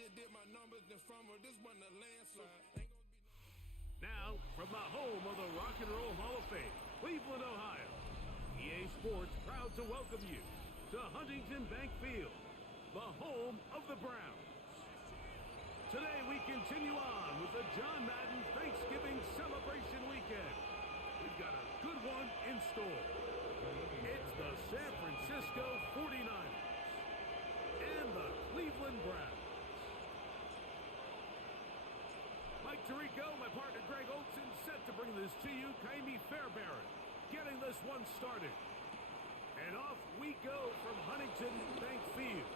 just did my numbers, then from her, this wasn't a landslide. Ain't gonna be Now, from the home of the Rock and Roll Hall of Fame, Cleveland, Ohio, EA Sports proud to welcome you to Huntington Bank Field, the home of the Browns. Today we continue on with the John Madden Thanksgiving celebration weekend. We've got a good one in store. It's the San Francisco 49ers and the Cleveland Browns. Mike Tirico, my partner Greg Olson, set to bring this to you. Kaimi Fairbairn getting this one started. And off we go from Huntington Bank Field.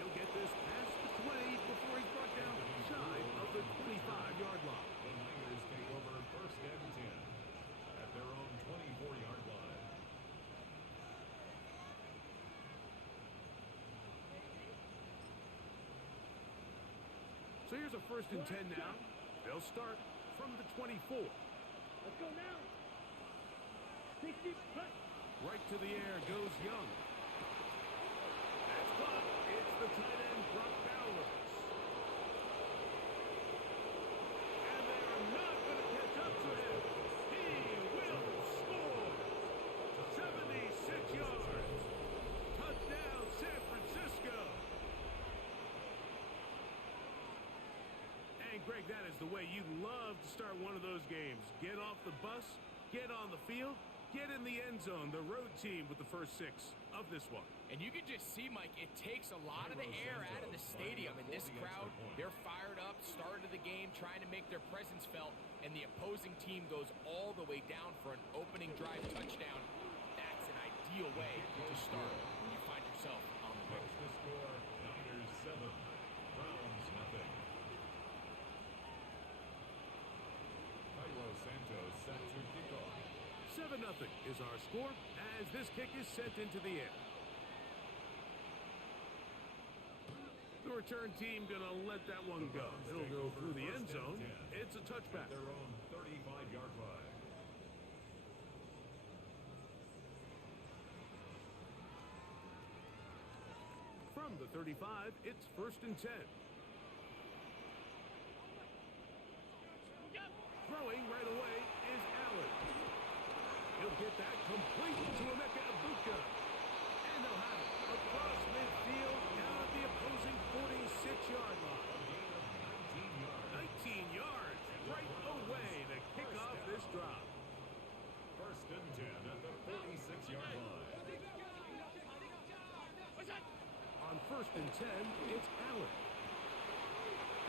He'll get this past the 20 before he's brought down shy of the 25-yard line. The Niners take over first and 10 at their own 24-yard line. So here's a first and 10 now. They'll start from the 24. Let's go now. 60, cut. Right to the air goes Young. That's caught. It's the tight end, Brock Bowers. And they are not going to catch up to him. He will score. 76 yards. Touchdown, San Francisco. And Greg, that is the way you love to start one of those games. Get off the bus, get on the field, get in the end zone. The road team with the first 6 of this one. And you can just see, Mike, it takes a lot of the air out of the stadium. And this crowd, they're fired up, start of the game, trying to make their presence felt. And the opposing team goes all the way down for an opening drive touchdown. That's an ideal way to start when you find yourself on the road. The score, Niners 7, Browns nothing. Cairo Santos set to kick off. 7-0 is our score as this kick is sent into the air. The return team going to let that one go. It'll go through the end zone. It's a touchback. At their own 35-yard line. From the 35, it's first and 10. Throwing right away is Allen. He'll get that complete to Emeka Egbuka. And they'll have it across midfield down at the opposing 46-yard line. 19 yards right away to kick off this drive. First and 10 at the 46-yard line. On first and 10, it's Allen.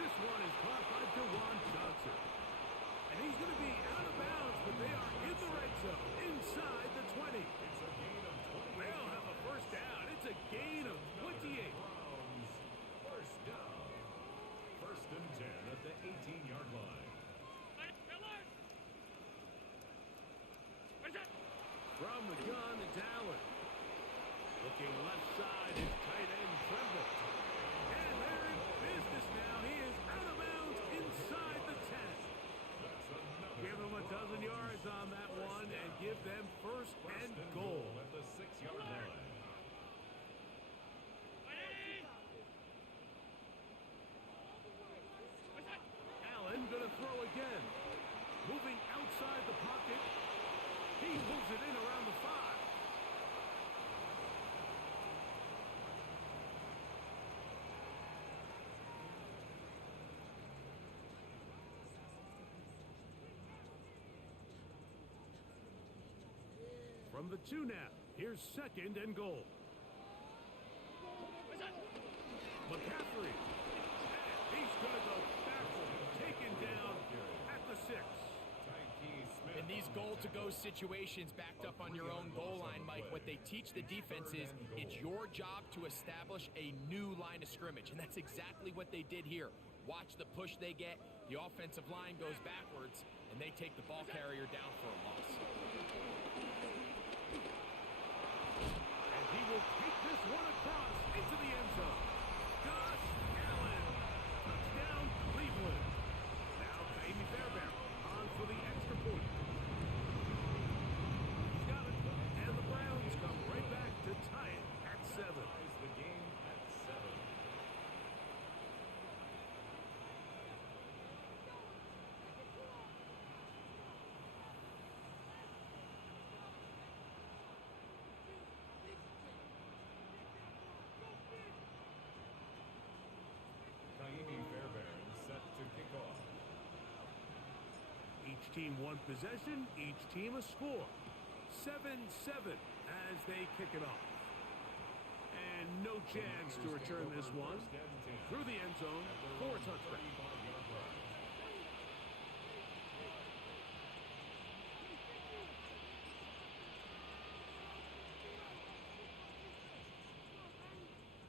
This one is caught by DeJuan Johnson. And he's going to be out of bounds, but they are in the red zone, inside the 20. It's a gain of 28. They'll have a first down. It's a gain of 28. Browns, first down. First and 10 at the 18-yard line. From the gun, it's Allen. Looking left side is tight end Tremble. And they're in business now. He is out of bounds inside the 10. Give them a dozen yards on that one and give them first and goal. At the 6-yard line. Allen going to throw again. Moving outside the pocket. He moves it in around the 5. From the 2 now, here's second and goal. McCaffrey. And he's going to go backward, taken down at the 6. In these goal-to-go situations backed up on your own goal line, Mike, what they teach the defense is it's your job to establish a new line of scrimmage, and that's exactly what they did here. Watch the push they get. The offensive line goes backwards, and they take the ball carrier down for a loss. He will take this one across into the end zone. Josh Allen. Touchdown, Cleveland. Now Kaimi Fairbairn on for the extra point. He's got it. And the Browns come right back to tie it at 7. Ties the game at 7. team one possession, each team a score. 7-7 as they kick it off. And no chance to return this one through the end zone for a touchback.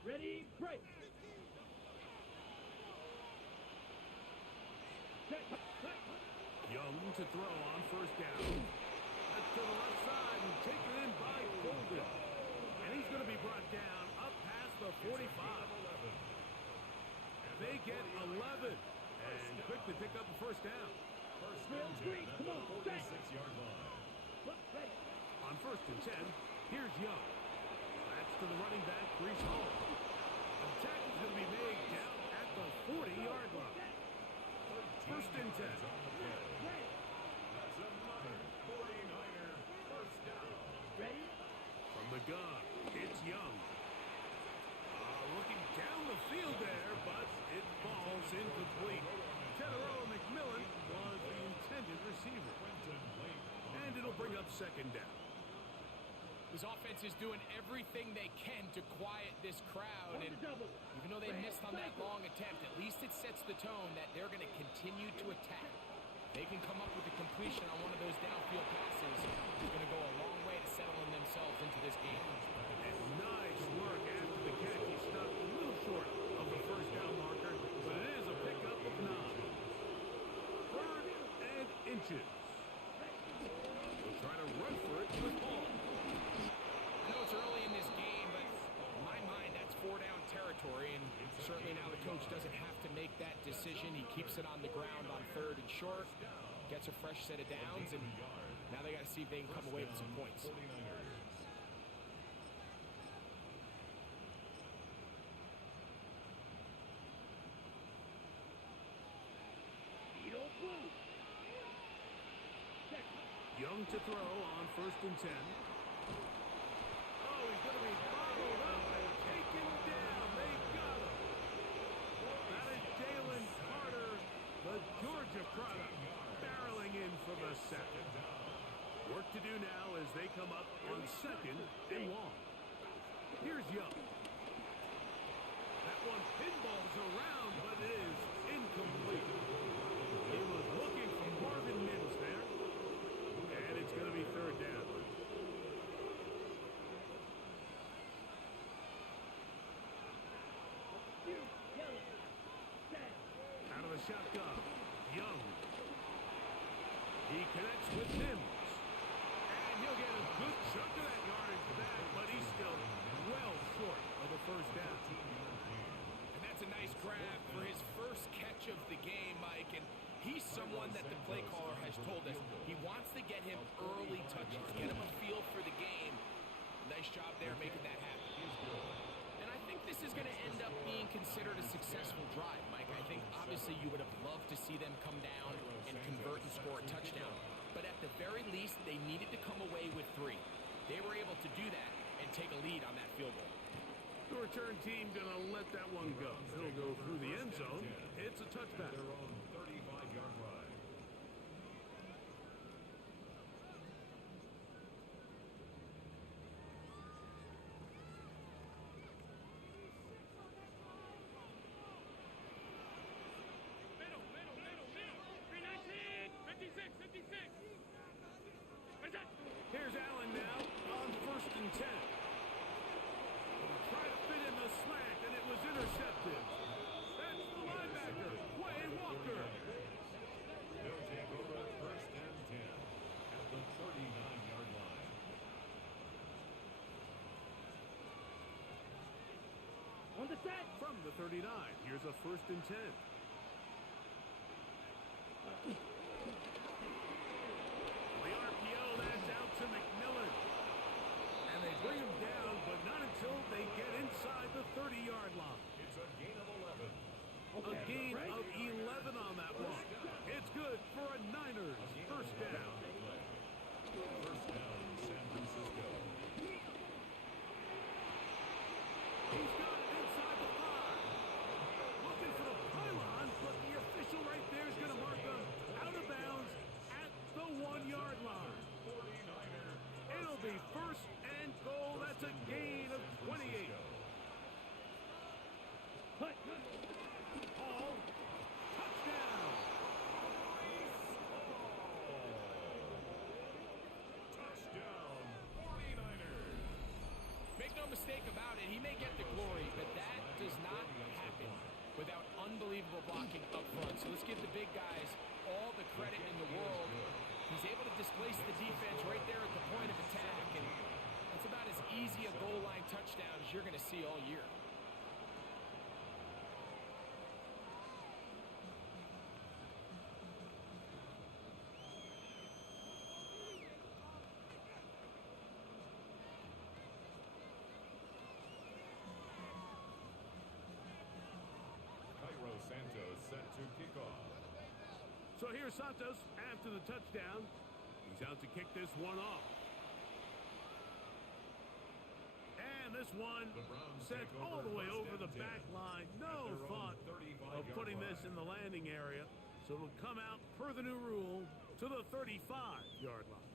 Ready, break. Young to throw on first down. That's to the left side and taken in by Golden. And he's going to be brought down up past the 45. They get 11 and quickly pick up a first down. Come on, 46-yard line. On first and 10, here's Young. That's to the running back, Brees Hall. The tackle's going to be made down at the 40-yard line. First and 10. That's another 49er first down. Ready? From the gun, it's Young. Looking down the field there, but it falls incomplete. Teteroa McMillan was the intended receiver. And it'll bring up second down. His offense is doing everything they can to quiet this crowd, and even though they missed on that long attempt, at least it sets the tone that they're going to continue to attack. They can come up with a completion on one of those downfield passes. It's going to go a long way to settling themselves into this game. And nice work after the catch. He stopped a little short of the first down marker, but it is a pickup of 9. 3rd and inches. They'll try to run for it with Hall. I know it's early in this game, but in my mind, that's 4-down territory, and certainly now the coach doesn't have to make that decision. He keeps it on the ground on 3rd and short, gets a fresh set of downs, and now they got to see if they can come away with some points. Young to throw on first and 10. Oh, he's going to be bottled up and taken down. They got him. That is Jalen Carter, the Georgia product, barreling in for the sack. Work to do now as they come up on 2nd and long. Here's Young. That one pinballs around, but it is incomplete. He was looking for Marvin Mims there. And it's going to be 3rd down. Out of the shotgun, Young. He connects with Mims. And he'll get a good chunk of that yardage back, but he's still well short of a first down. And that's a nice grab for his first catch of the game, Mike. And he's someone that the play caller has told us he wants to get him early touches, get him a feel for the game. Nice job there making that happen. And I think this is going to end up being considered a successful drive, Mike. I think obviously you would have loved to see them come down and convert and score a touchdown. But at the very least, they needed to come away with 3. They were able to do that and take a lead on that field goal. The return team going to let that one go. It'll go through the end zone. It's a touchback. Their own 35-yard line. Here's Allen now on first and 10. Try to fit in the slant, and it was intercepted. That's the linebacker, Wayne Walker. They'll take over first and 10 at the 39-yard line. On the set. From the 39, here's a first and 10. The RPO, that's out to McMillan. And they bring him down, but not until they get inside the 30-yard line. It's a gain of 11. A gain of 11 on that one. It's good for a Niners first down. First down, San Francisco. He's got it inside the 5. Looking for the pylon, but the official right there is going to mark him out of bounds at First and goal. That's a gain of 28. Hut. Hall. Touchdown. Touchdown, 49ers. Make no mistake about it, he may get the glory, but that does not happen without unbelievable blocking up front. So let's give the big guys all the credit in the world. He's able to displace the defense right there at the point of attack, and that's about as easy a goal line touchdown as you're going to see all year. Santos set to kick off. So here's Santos after the touchdown. He's out to kick this one off. And this one sent all the way over the back line. No thought of putting this in the landing area. So it'll come out per the new rule to the 35-yard line.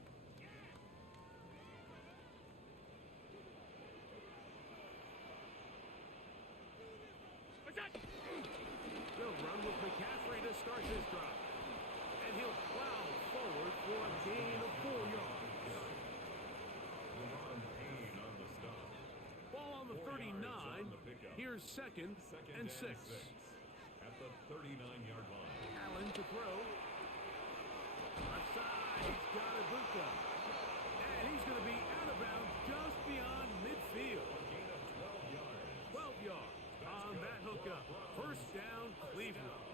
He'll run with McCaffrey to start his drive. And he'll plow forward for a gain of 4 yards. On the stop. Ball on the 39. Here's second and 6. At the 39-yard line. Allen to throw. Left side, he's got Ibuka. And he's going to be out of bounds just beyond midfield. Gain of 12 yards. 12 yards on that hookup. First down, Cleveland.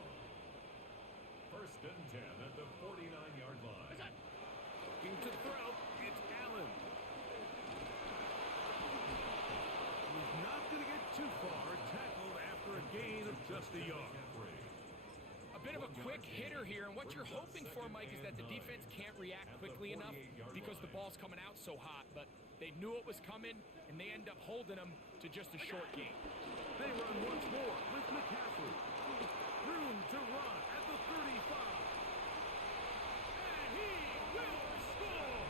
First and 10 at the 49-yard line. Looking to throw, it's Allen. He's not going to get too far, tackled after a gain of just a yard. A bit of a quick hitter here, and what you're hoping for, Mike, is that the defense can't react quickly enough because the ball's coming out so hot, but they knew it was coming, and they end up holding them to just a short gain. They run once more with McCaffrey. Room to run at the 35. And he will score!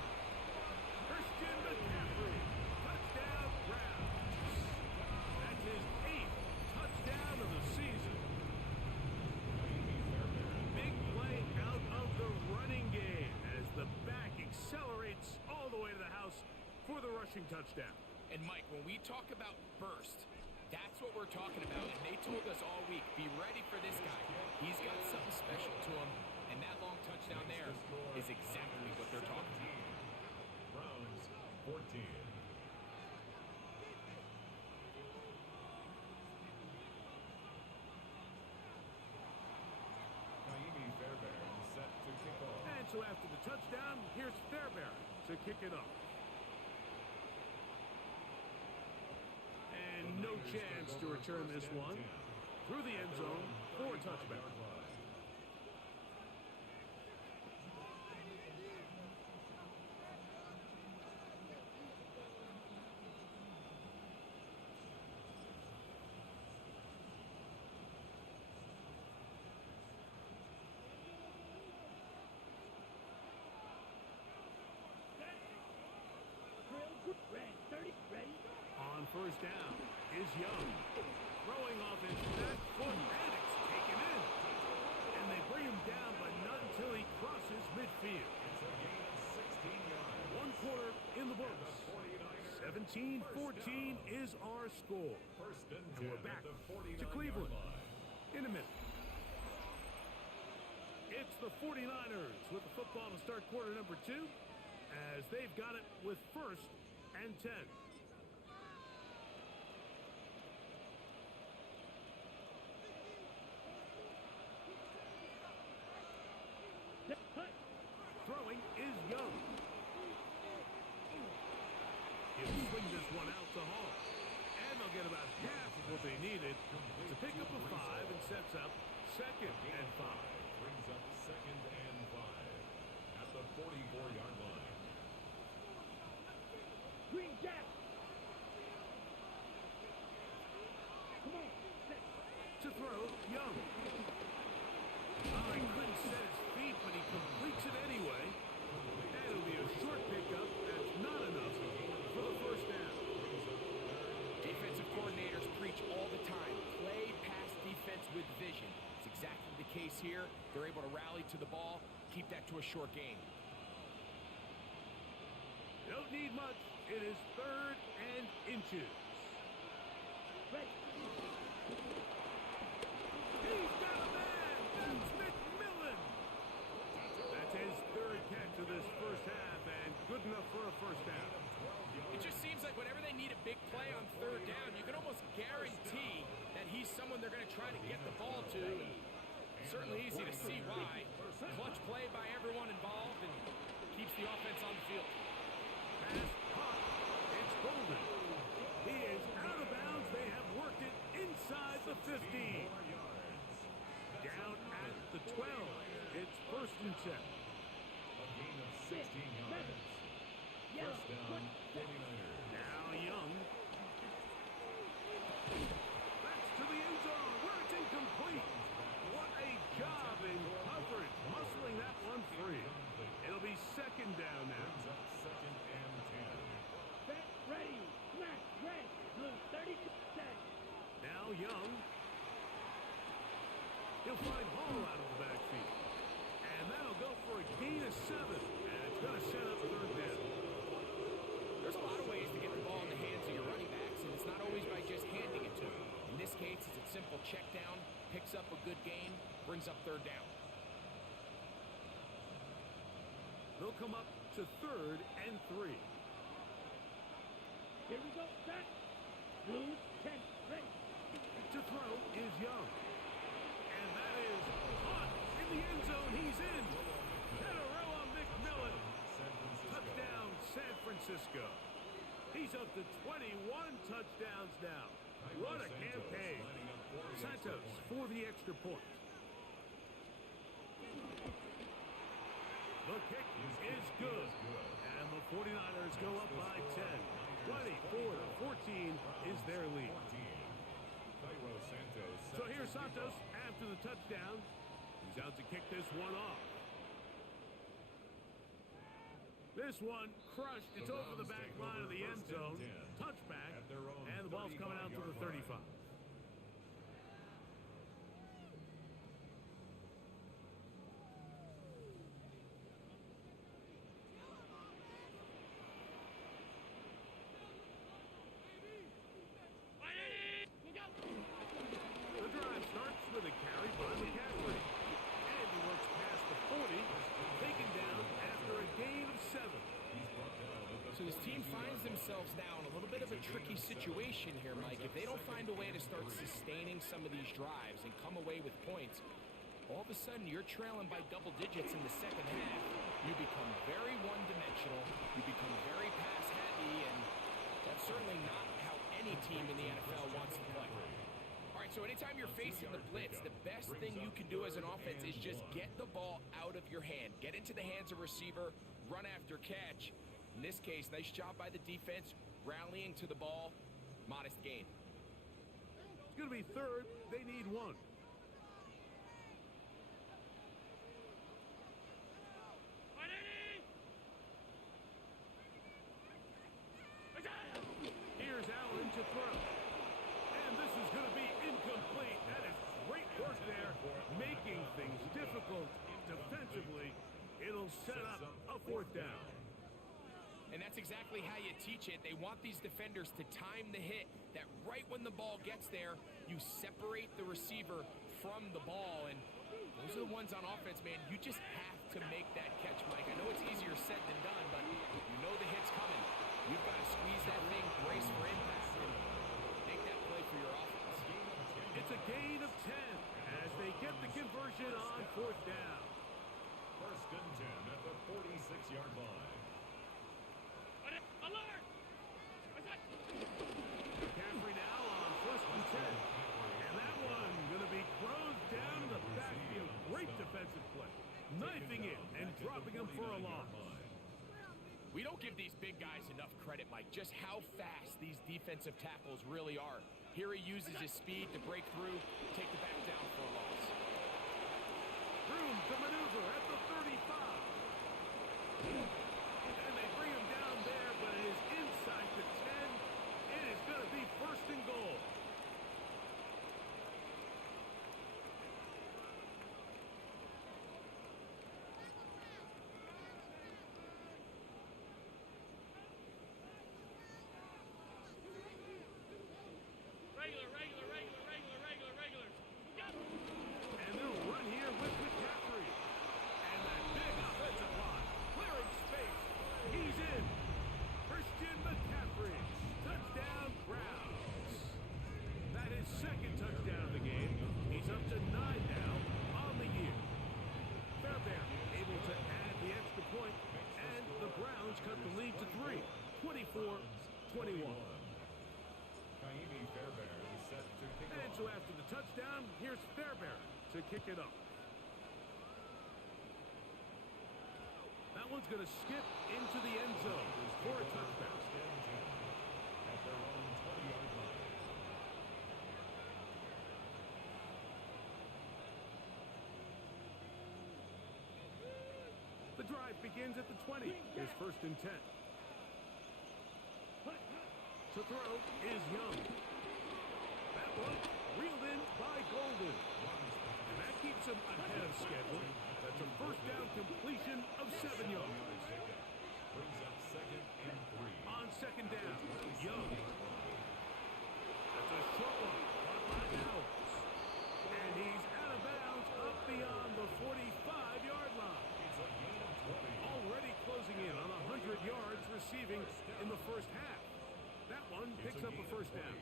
Christian McCaffrey, touchdown Browns. That's his 8th touchdown of the season. Big play out of the running game as the back accelerates all the way to the house for the rushing touchdown. And Mike, when we talk about burst, that's what we're talking about. And they told us all week, be ready for this guy. He's got something special to him. And that long touchdown there is exactly what they're talking about. Browns 14. Fairbairn set to kick off. And so after the touchdown, here's Fairbairn to kick it off. And no chance to return this one through the end zone for a touchback. On first down is Young. Throwing off his back foot, and it's taken in. And they bring him down, but not until he crosses midfield. It's a gain of 16 yards. 1 quarter in the books. 17-14 is our score. First and And 10 we're back at the to 49-yard Cleveland line. in a minute. It's the 49ers with the football to start quarter number 2 as they've got it with first and 10. Throwing is Young. He'll swing this one out to Hall. And they'll get about half of what they needed to pick up a 5 and sets up second and 5. Brings up second and 5 at the 44-yard line. Green Jack. Come on. To throw, Young. Oh, he couldn't set his feet, but he completes it anyway. And it'll be a short pickup. That's not enough to rally to the ball, keep that to a short game. Don't need much. It is 3rd and inches. Ready. He's got a man. That's McMillan. That's his 3rd catch of this first half, and good enough for a first down. It just seems like whenever they need a big play on 3rd down, you can almost guarantee that he's someone they're going to try to get the ball to. And certainly easy to see why. Clutch play by everyone involved and keeps the offense on the field. Pass caught. It's Golden. He is out of bounds. They have worked it inside the 15. Down at the 12. It's 1st and 10. A gain of 16 yards. Yellow. First down, 49ers. Now Young. That's to the end zone where it's incomplete. What a job in coverage, muscling that one free. It'll be 2nd down now. Brings up 2nd and 10. Set. Ready. Snap. Red. Blue. 30 set. Now Young. He'll find Hall out of the backfield. And that'll go for a gain of 7. And it's going to set up 3rd down. There's a lot of ways to get the ball in the hands of your running backs, and it's not always by just handing it to them. In this case, it's a simple check down, picks up a good gain, brings up 3rd down. They'll come up to 3rd and 3. Here we go. Set. Blue. 10. Ready. To throw is Young. And that is caught in the end zone. He's in. Petarella McMillan. Touchdown, San Francisco. He's up to 21 touchdowns now. What a campaign. Santos for the extra point. The kick is good. And the 49ers go up by 10. 24-14 is their lead. So here's Santos after the touchdown. He's out to kick this one off. This one crushed. It's over the back line of the end zone. Touchback. And the ball's coming out to the 35. The drive starts with a carry by McCaffrey. And he works past the 40, taken down after a gain of 7. So this team finds themselves now in a little bit of a tricky situation here, Mike. If they don't find a way to start sustaining some of these drives and come away with points, all of a sudden you're trailing by double digits in the second half. You become very one-dimensional. You become very pass-heavy, and that's certainly not how any team in the NFL wants to play. All right, so anytime you're facing the blitz, the best thing you can do as an offense is just get the ball out of your hand. Get into the hands of receiver, run after catch. In this case, nice job by the defense, rallying to the ball, modest gain. It's going to be 3rd. They need 1. Here's Allen to throw. And this is going to be incomplete. That is great work there, making things difficult defensively. It'll set up a 4th down. And that's exactly how you teach it. They want these defenders to time the hit, that right when the ball gets there, you separate the receiver from the ball. And those are the ones on offense, man. You just have to make that catch, Mike. I know it's easier said than done, but you know the hit's coming. You've got to squeeze that thing, brace for impact, and make that play for your offense. It's a gain of 10 as they get the conversion on 4th down. 1st and 10 at the 46-yard line. McCaffrey now on 1st and 10. And that one going to be thrown down in the backfield. Great defensive play. Knifing it and dropping him for a loss. We don't give these big guys enough credit, Mike, just how fast these defensive tackles really are. Here he uses his speed to break through, take the back down for a loss. Room to maneuver at the 35. And they bring him down there, but it is inside the 10. It is going to be 1st and goal. 21. Kaimi Fairbairn is set to kick And off. so after the touchdown, here's Fairbairn to kick it up. That one's going to skip into the end zone for a touchdown. First and 10 at their own 20-yard line. The drive begins at the 20. Here's first and 10. To throw is Young. That one reeled in by Golden. And that keeps him ahead of schedule. That's a first down completion of 7 yards. Brings up second and 3. On second down, Young. That's a short one, caught by Downs. And he's out of bounds up beyond the 45-yard line. It's a gain of 20. Already closing in on 100 yards receiving in the first half. That one picks up a first down.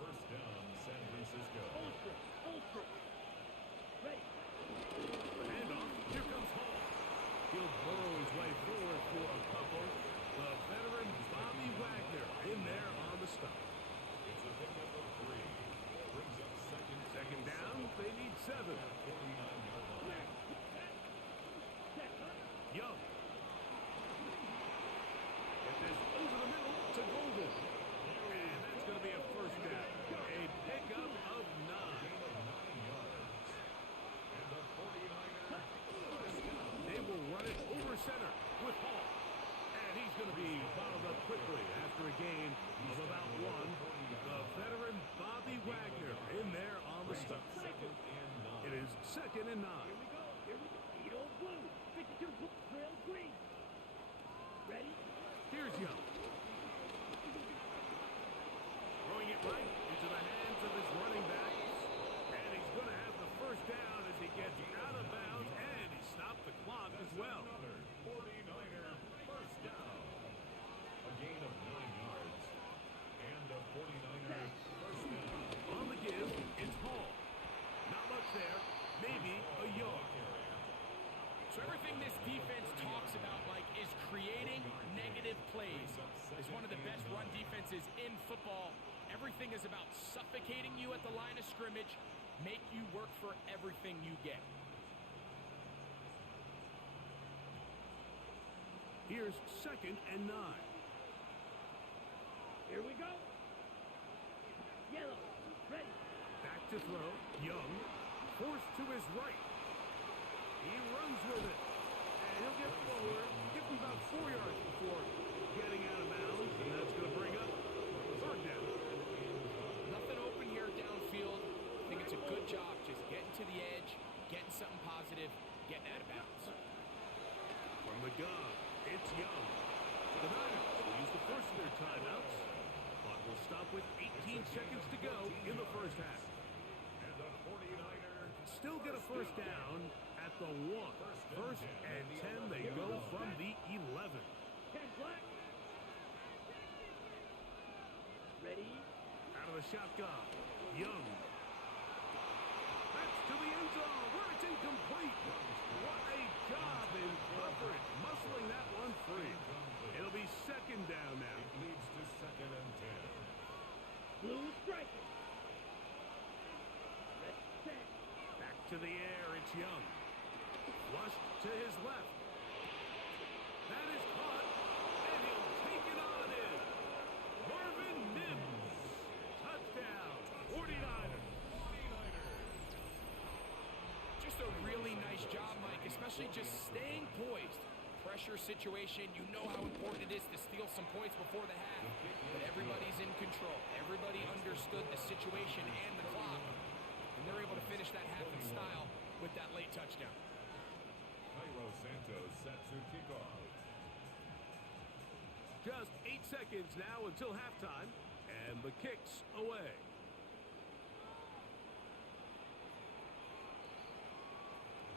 First down, San Francisco. Ready. The handoff, here comes Hall. He'll burrow his way forward for a couple. The veteran Bobby Wagner in there on the stop. It's a pickup of 3. Brings up second Down, they need 7. 49-yard line. Young. Get this over the middle to Golden. And that's going to be a first down. A pickup of 9. Gain of 9 yards. And the 49er first down. They will run it over center with Hall. And he's going to be bottled up quickly after a gain of about 1. The veteran Bobby Wagner in there on the stop. Second and 9. It is second and 9. Here we go. Eat old blue. 52 trail green. Ready? Here's Young. Throwing it right into the hands of his running backs. And he's going to have the first down as he gets out of bounds. And he stopped the clock as well. Another 49er first down. A gain of 9 yards. And a 49er first down. On the give, it's Hall. Not much there. Maybe a yard. So everything this defense talks about, Mike, is creating negative plays. It's one of the best run defenses in football. Everything is about suffocating you at the line of scrimmage, make you work for everything you get. Here's second and 9. Here we go. Yellow. Ready. Back to throw. Young. Forced to his right. He runs with it. And he'll get forward. Give him about 4 yards before getting out of bounds. And that's going to bring up third down. Nothing open here downfield. I think it's a good job just getting to the edge, getting something positive, getting out of bounds. From the gun, it's Young. The Niners will use the first of their timeouts. Clock will stop with 18 seconds to go in the first half. And the 49er Still get a first down at the 1. First and 10, they go from the 11. 10 black. Ready. Out of the shotgun, Young. That's to the end zone, where it's incomplete. What a job in coverage, muscling that one free. It'll be second down now. leads to second and 10. Blue striker. Red set. Back to the air, it's Young. Flushed to his left. That is caught, and he'll take it on in. Marvin Mims. Touchdown, 49ers. Just a really nice job, Mike, especially just staying poised. Pressure situation, you know how important it is to steal some points before the half, but everybody's in control. Everybody understood the situation and the clock, and they're able to finish that half in style with that late touchdown. Cairo Santos set to kick off. Just 8 seconds now until halftime, and the kick's away.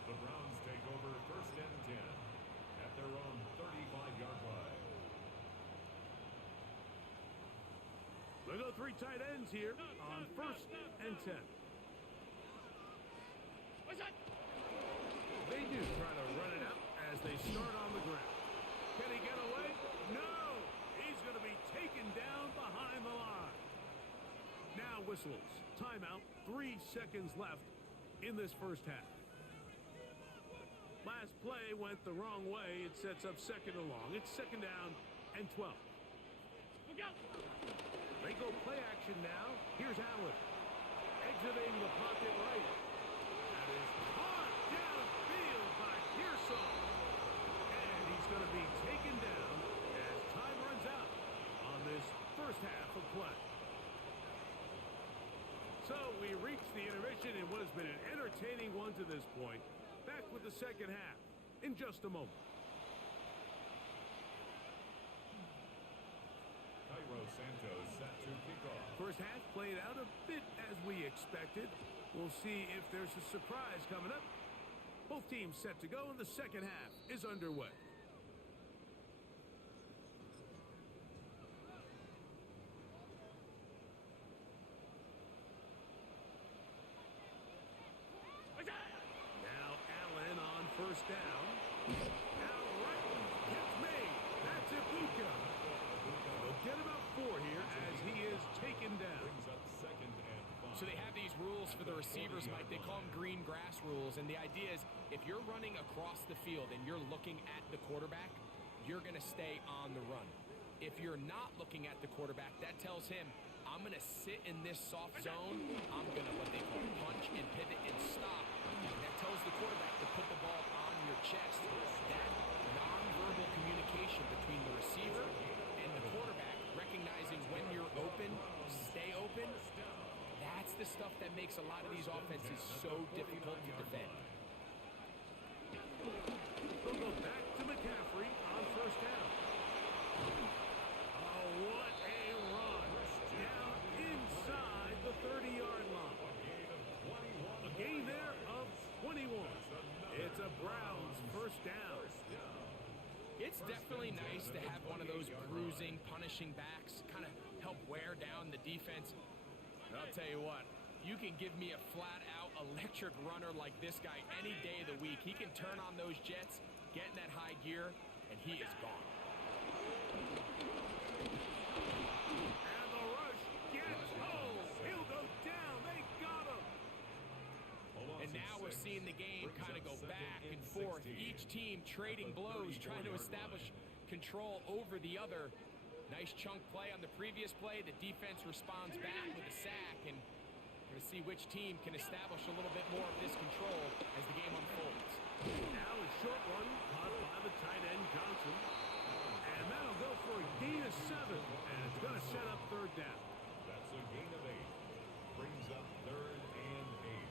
The Browns take over first and 10 at their own 35-yard line. They go 3 tight ends here on first and 10. They do try to run it out as they start on the ground. Can he get away? No! He's going whistles. Timeout, 3 seconds left in this first half. Last play went the wrong way. It sets up second and long. It's second down and 12. Look out! They go play action now. Here's Allen. Exiting the pocket right. That is caught downfield by Pearson. And he's going to be taken down as time runs out on this first half of play. So we reach the intermission in what has been an entertaining one to this point. Back with the second half in just a moment. Cairo Santos set to kick off. First half played out a bit as we expected. We'll see if there's a surprise coming up. Both teams set to go, and the second half is underway. Now Allen on first down. Now Wright gets made. That's Ibuka. They'll get about 4 here as he is taken down. Brings up second and 5. So they have these rules for the receivers, Mike. They call them green grass rules. And the idea is if you're running across the field and you're looking at the quarterback, you're going to stay on the run. If you're not looking at the quarterback, that tells him, I'm going to sit in this soft zone. I'm going to what they call punch and pivot and stop. That tells the quarterback to put the ball on your chest. That nonverbal communication between the receiver and the quarterback, recognizing when you're open, stay open, that's the stuff that makes a lot of these offenses so difficult to defend. They'll go back to McCaffrey on first down. Oh, what a run. Down inside the 30-yard line. A gain there of 21. It's a Browns first down. It's definitely nice to have one of those bruising, punishing backs, kind of help wear down the defense. But I'll tell you what, you can give me a flat-out electric runner like this guy any day of the week. He can turn on those jets, get in that high gear, and he is gone. And the rush gets home. He'll go down. They got him. And now we're seeing the game kind of go back and forth. Each team trading blows, trying to establish control over the other. Nice chunk play on the previous play. The defense responds back with a sack, and we're going to see which team can establish a little bit more of this control as the game unfolds. Now a short one caught by the tight end Johnson. And that'll go for a gain of 7, and it's going to set up third down. That's a gain of 8. Brings up third and 8.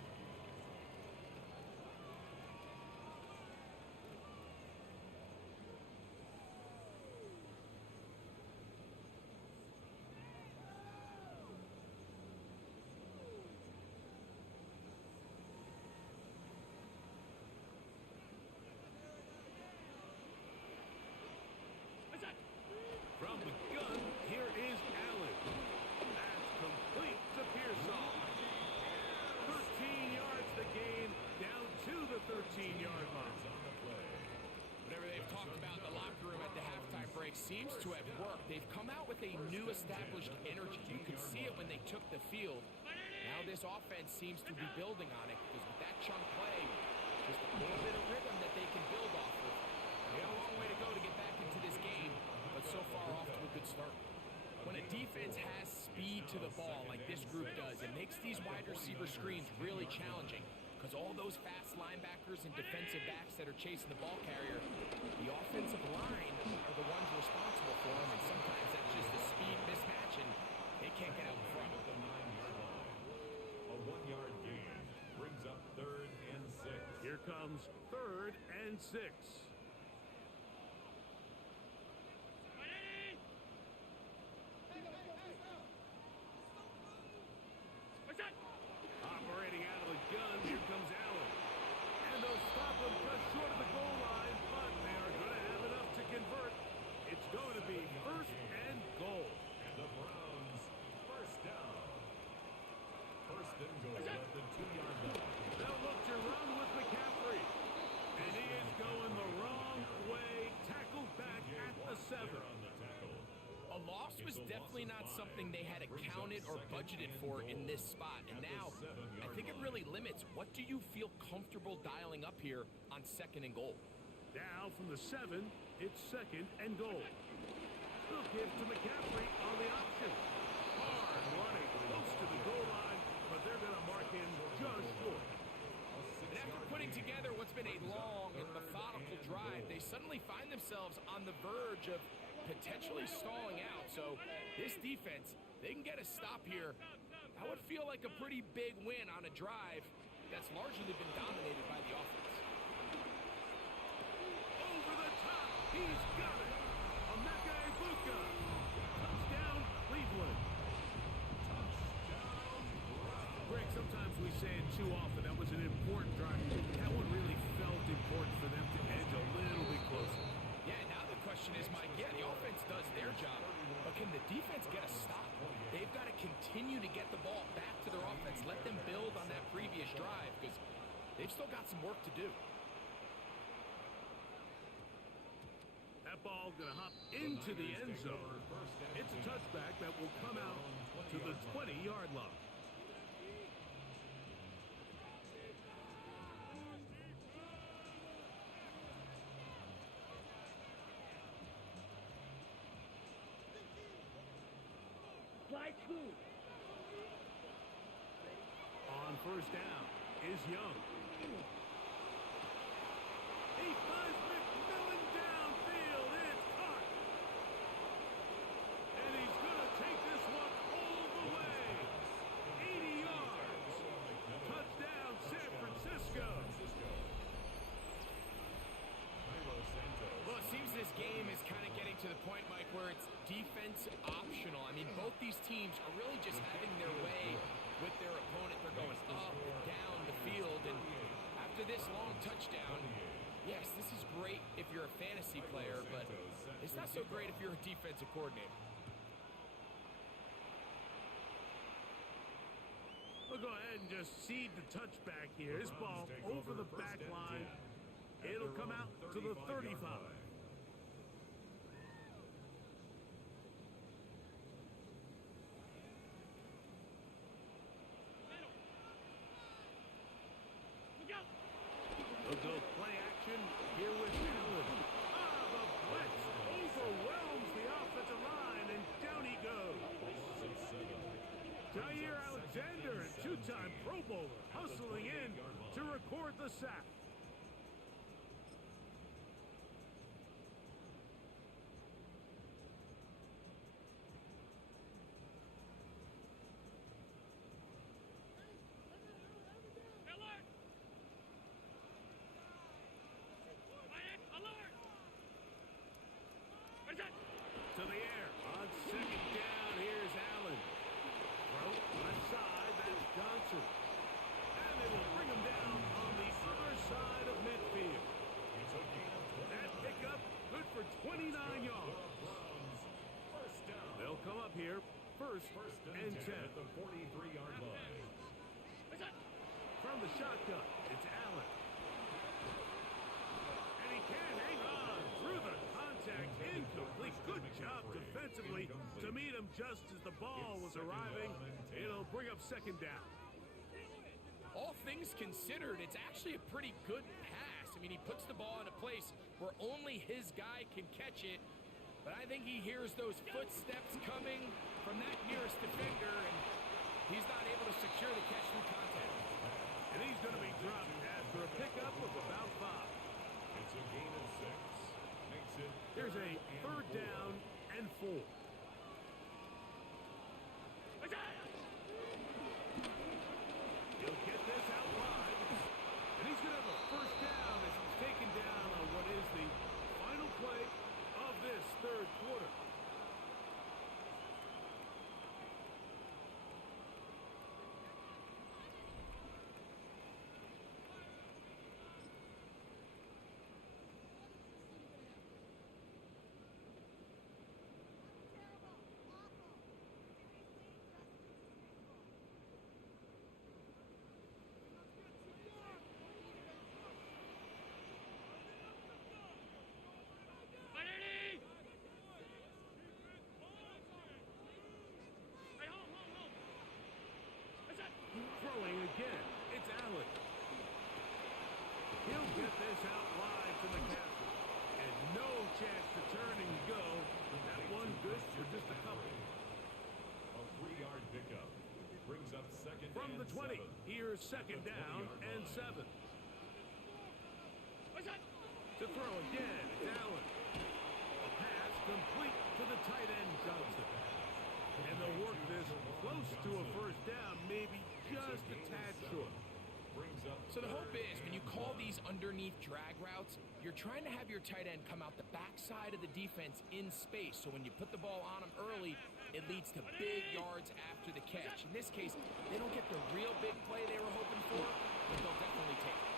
From the gun, here is Allen. That's complete to Pearson. 13 yards the gain, down to the 13-yard line. Whatever they've talked about in the locker room at the halftime break seems to have worked. They've come out with a new established energy. You could see it when they took the field. Now this offense seems to be building on it because with that chunk play, just a little bit of rhythm that they can build off of. They have a long way to go to get back into this game, but so far off to a good start. When a defense has speed to the ball like this group does, it makes these wide receiver screens really challenging because all those fast linebackers and defensive backs that are chasing the ball carrier, the offensive line are the ones responsible for them, and sometimes that's just a speed mismatch, and they can't get out in front. At the 9-yard line. A 1-yard gain brings up third and 6. Here comes third and 6. Operating out of the gun, here comes Allen. And they'll stop him just short of the goal line, but they are going to have enough to convert. It's going to be first and goal. And the Browns first down. First and goal at the 2-yard line. They'll look to run with McCaffrey. And he is going the was definitely not something they had accounted or budgeted for in this spot. And now, I think it really limits what do you feel comfortable dialing up here on 2nd and goal. Now from the 7, it's 2nd and goal. They'll give to McCaffrey on the option. Hard running close to the goal line, but they're going to mark him just short. And after putting together what's been a long and methodical drive, they suddenly find themselves on the verge of potentially stalling out. So this defense, they can get a stop here. That would feel like a pretty big win on a drive that's largely been dominated by the offense. Over the top, he's got it. Touchdown, Cleveland. Greg, sometimes we say it too often. That was an important drive. That one really felt important for them to edge a little bit closer. Yeah, now the question is, Mike, yeah, the offense does their job, but can the defense get a stop? They've got to continue to get the ball back to their offense. Let them build on that previous drive because they've still got some work to do. That ball going to hop into the end zone. It's a touchback that will come out to the 20-yard line. Slide 2. On 1st down is Young. He finds McMillan downfield. It's caught. And he's going to take this one all the way. 80 yards. Touchdown, San Francisco. Well, it seems this game is kind of getting to the point, Mike, where it's defense optional. I mean, both these teams are really just having their way with their opponent. They're going up and down the field, and after this long touchdown, yes, this is great if you're a fantasy player, but it's not so great if you're a defensive coordinator. We'll go ahead and just seed the touchback here. This ball over the back line. It'll come out to the 35. They'll go play action here with Allen. The blitz overwhelms the offensive line, and down he goes. Jair Alexander, a 2-time Pro Bowler, hustling in to record the sack. To the air on 2nd down. Here's Allen. Throw left side. That's Johnson. And they will bring him down on the other side of midfield. That pickup good for 29 yards. They'll come up here. First and 10 at the 43-yard line. From the shotgun, it's Allen. And he can hang on through the contact. Incomplete. Good job defensively to meet him just as the ball was arriving. It'll bring up 2nd down. All things considered, it's actually a pretty good pass. I mean, he puts the ball in a place where only his guy can catch it. But I think he hears those footsteps coming from that nearest defender, and he's not able to secure the catch through contact. And he's going to be dropped after a pickup of about 5. It's a gain of 6. Makes it Here's a 3rd down and 4. He'll get this out wide. And he's going to have a 1st down as he's taken down on what is the final play of this 3rd quarter. get this out wide to McCaffrey. And no chance to turn and go. That one good for just a couple. A 3-yard pickup brings up second From and the 20, 7. here's second down and 7. To throw again, it's Allen. A pass complete to the tight end, Johnson. And they'll work this close to a first down, maybe just a tad short. So the hope is when you call these underneath drag routes, you're trying to have your tight end come out the backside of the defense in space. So when you put the ball on him early, it leads to big yards after the catch. In this case, they don't get the real big play they were hoping for, but they'll definitely take it.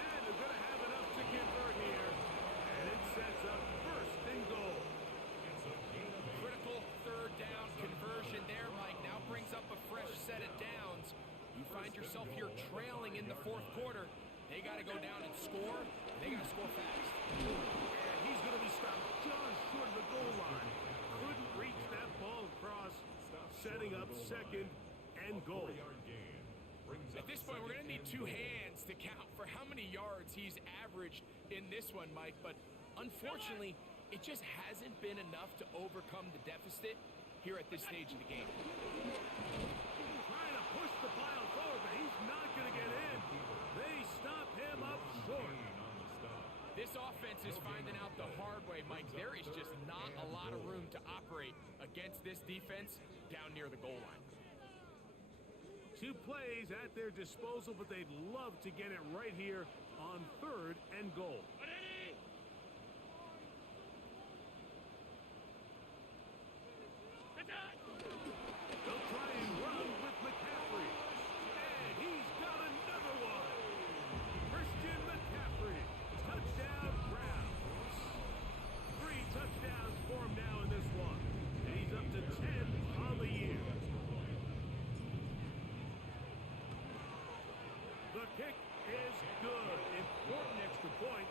And they're going to have enough to convert here. And it sets up first and goal. Critical third down conversion there, Mike. Now brings up a fresh set of downs. You find yourself here trailing in the fourth quarter. They got to go down and score. They got to score fast. And he's going to be stopped just short of the goal line. Couldn't reach that ball across, setting up second and goal. At this point, we're going to need two hands to count for how many yards he's averaged in this one, Mike. But unfortunately, it just hasn't been enough to overcome the deficit here at this stage of the game. Trying to push the pile forward, but he's not going to get in. They stop him up short. This offense is finding out the hard way, Mike. There is just not a lot of room to operate against this defense down near the goal line. 2 plays at their disposal, but they'd love to get it right here on third and goal. They'll try and run with McCaffrey. And he's got another one. Christian McCaffrey. Touchdown, Browns. 3 touchdowns for him now in this one. And he's up to 10 on the year. The kick is good. Important extra point.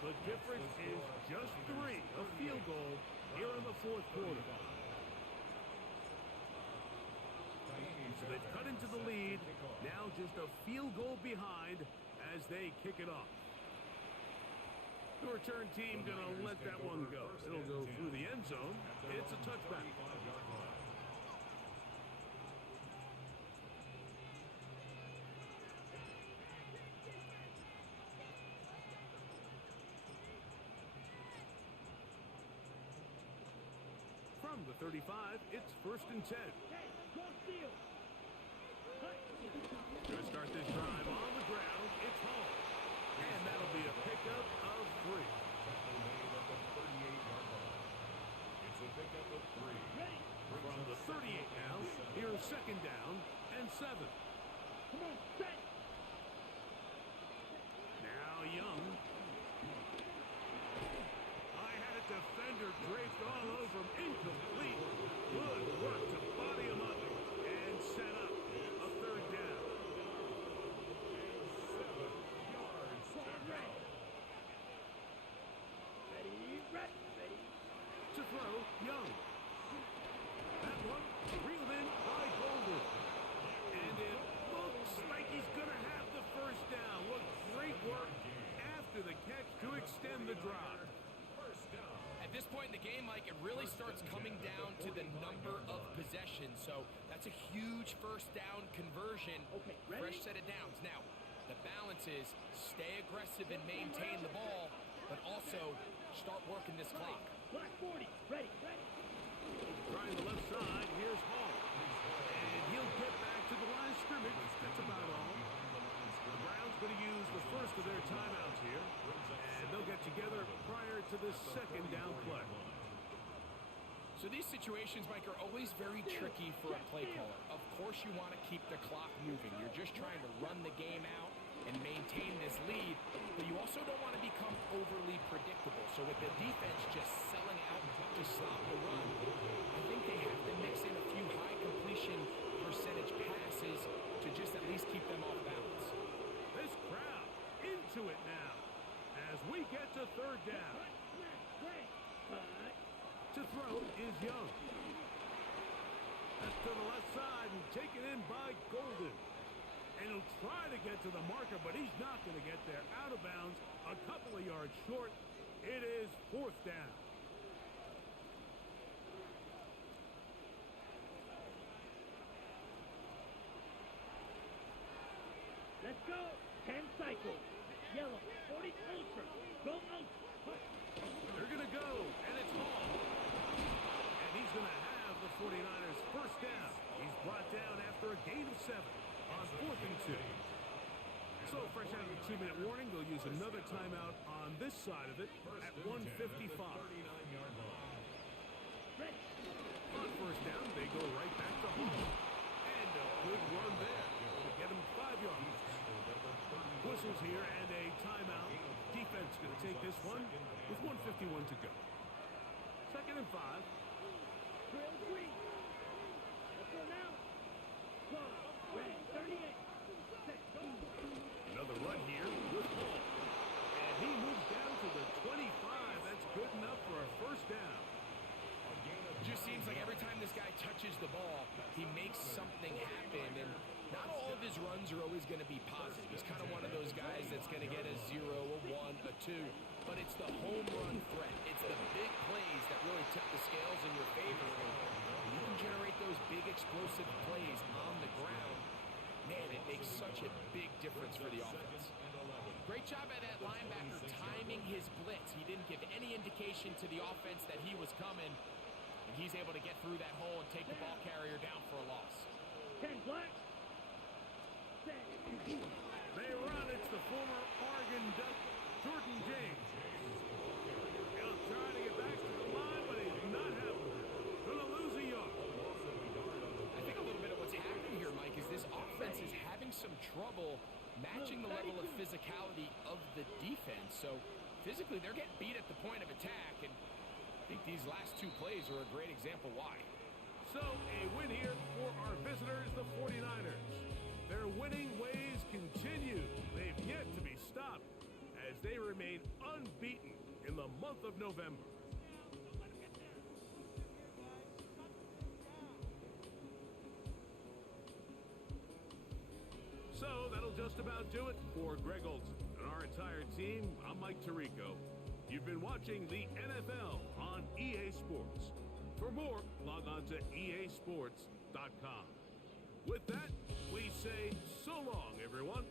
The difference is just 3. A field goal here in the fourth quarter. So they've cut into the lead. Now just a field goal behind as they kick it off. The return team going to let that one go. It'll go through the end zone. It's a touchback. From the 35, it's first and 10. Going to start this drive on the ground. It's Hall. And that'll be a pickup of 3. It's a pickup of 3. From the 38 now, here's second down and 7. Come on, set. Now Young. I had a defender draped all over him. Incomplete. Good work to body him up and set up a third down. 7 yards to go. Ready. To throw, Young. That one reeled in by Golden. And it looks like he's going to have the first down. What great work after the catch to extend the drive. At this point in the game, Mike, it really starts coming down to the number of possessions. So that's a huge first down conversion. Okay, ready? Fresh set of downs. Now, the balance is stay aggressive and maintain the ball, but also start working this clock. Black 40. Ready. Trying the left side, here's Hall. And he'll get back to the line of scrimmage. That's about all. The Browns going to use the first of their timeouts here. And they'll get together prior to the second down play. So these situations, Mike, are always very tricky for a play caller. Of course you want to keep the clock moving. You're just trying to run the game out and maintain this lead, but you also don't want to become overly predictable. So with the defense just selling out to stop the run, I think they have to mix in a few high completion percentage passes to just at least keep them off balance. This crowd into it now as we get to third down. To throw is Young. That's to the left side and taken in by Golden. And he'll try to get to the marker, but he's not going to get there. Out of bounds, a couple of yards short. It is 4th down. Let's go. 10 cycles. Yellow. 40 ultra. Go out. They're going to go, and it's Hall. And he's going to have the 49ers first down. He's brought down after a gain of 7 on 4th and 2. So fresh out of the 2-minute warning, they'll use another timeout on this side of it at 1:55. On first down, they go right back to Hall. And a good run there to get him 5 yards. Whistles here and a timeout. Defense going to take this one with 1:51 to go. 2nd and 5. Trail green. Let's go now. Close. Red. 38. Another run here with Hall. And he moves down to the 25. That's good enough for a first down. Just seems like every time this guy touches the ball, he makes something happen. And not all of his runs are always going to be positive. He's kind of one of those guys that's going to get a 0, a 1, a 2. But it's the home run threat. It's the big plays that really tip the scales in your favor. And you can generate those big explosive plays on the ground. Man, it makes such a big difference for the offense. Great job by that linebacker timing his blitz. He didn't give any indication to the offense that he was coming. And he's able to get through that hole and take the ball carrier down for a loss. 10 black. They run. It's the former Oregon Duck, Jordan James. He'll try to get back to the line, but he's not having it. Going to lose a yard. I think a little bit of what's happening here, Mike, is this offense is having some trouble matching the level of physicality of the defense. So physically, they're getting beat at the point of attack, and I think these last 2 plays are a great example why. So a win here for our visitors, the 49ers. Their winning ways continue. They've yet to be stopped as they remain unbeaten in the month of November. So that'll just about do it for Greg Olson and our entire team. I'm Mike Tirico. You've been watching the NFL on EA Sports. For more, log on to easports.com. With that, we say so long, everyone.